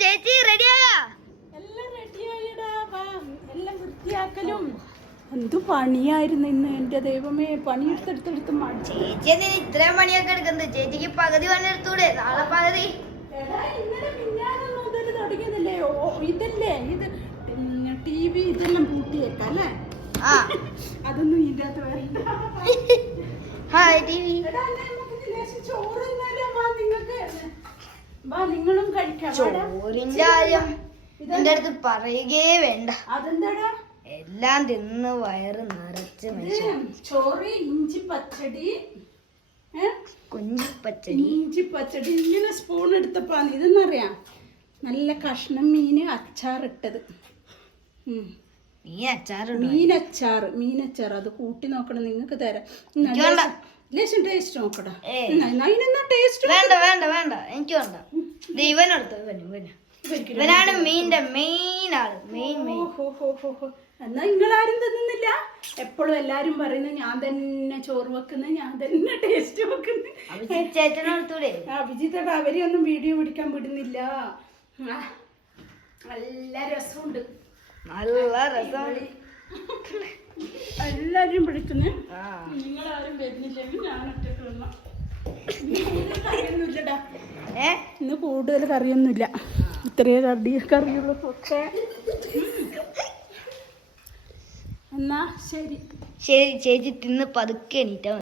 ചേച്ചി റെഡിയായോ? എല്ലാം റെഡിയായിടാ എല്ലാം വൃത്തിയാക്കലും. എന്തു പണിയായിരുന്നു ഇന്ന് എന്റെ ദൈവമേ. പണിയെടുത്തെടുത്തെടുത്ത് ചേച്ചി എന്തിനാ ഇത്രയും പണിയൊക്കെ എടുക്കുന്നത്? ചേച്ചിക്ക് പകുതി പണിയെടുത്തൂടെ നാളെ പകുതി. എടാ, ഇന്നലെ തുടങ്ങിയതല്ലേ? ഇതല്ലേ? ഇത് ടി വി ഇതെല്ലാം പൂട്ടിയേക്കാം അല്ലേ? അതൊന്നും ഹായ് ടി വി. ചോറ് വാ നിങ്ങളും കഴിക്കാം. ചോറിന്റെ കാര്യം എന്റെ അടുത്ത് പറയുകയേ വേണ്ട. അതെന്താടാ? എല്ലാം തിന്ന് വയറ് നിറച്ച് ചോറ് ഇഞ്ചി പച്ചടി കുഞ്ഞിപ്പച്ചടി കുഞ്ഞു പച്ചടി. ഇഞ്ചി പച്ചടി ഇങ്ങനെ സ്പൂൺ എടുത്തപ്പാണ് ഇതെന്നറിയാം? നല്ല കഷ്ണം മീന് അച്ചാറിട്ടത്. അച്ചാറുണ്ടോ? മീനച്ചാറ് മീനച്ചാറ് അത് കൂട്ടി നോക്കണം. നിങ്ങൾക്ക് തരാം. ലേശം- ടേസ്റ്റ് നോക്കടാ. അതിനെന്നാ ടേസ്റ്റ് വേണ്ട വേണ്ട. എനിക്ക് വേണ്ട. ദേ ഇവനെടുത്തോ ഇവന് ഇവന് ഇവനാണ് മീന്റെ മെയിൻ ആൾ മെയിൻ മെയിൻ എന്നാ നിങ്ങളാരും തിന്നുന്നില്ല. എപ്പോഴും എല്ലാരും പറയുന്നു ഞാൻ തന്നെ ചോറ് വെക്കുന്നത് ഞാൻ തന്നെ ടേസ്റ്റ് വെക്കുന്നത്. ചേട്ടനെടുത്തൂടെ അഭിജിത്തേട്ടാ അവരെയൊന്നും വീഡിയോ പിടിക്കാൻ വിടുന്നില്ല. നല്ല രസമുണ്ട്. നല്ല രസം. എല്ലാരും പിടിക്കുന്നു ആ. നിങ്ങളാരും വരുന്നില്ലെങ്കിൽ ഞാൻ ഒറ്റയ്ക്ക് വന്ന കറിയൊന്നുമില്ലടാ ഇന്ന് കൂടുതൽ കറിയൊന്നുമില്ല. ഇത്രയേ കറി കറിയുള്ളൂ പക്ഷേ. എന്നാ ശരി. ശരി ചേച്ചി തിന്ന് പതുക്കെ എണീറ്റാ.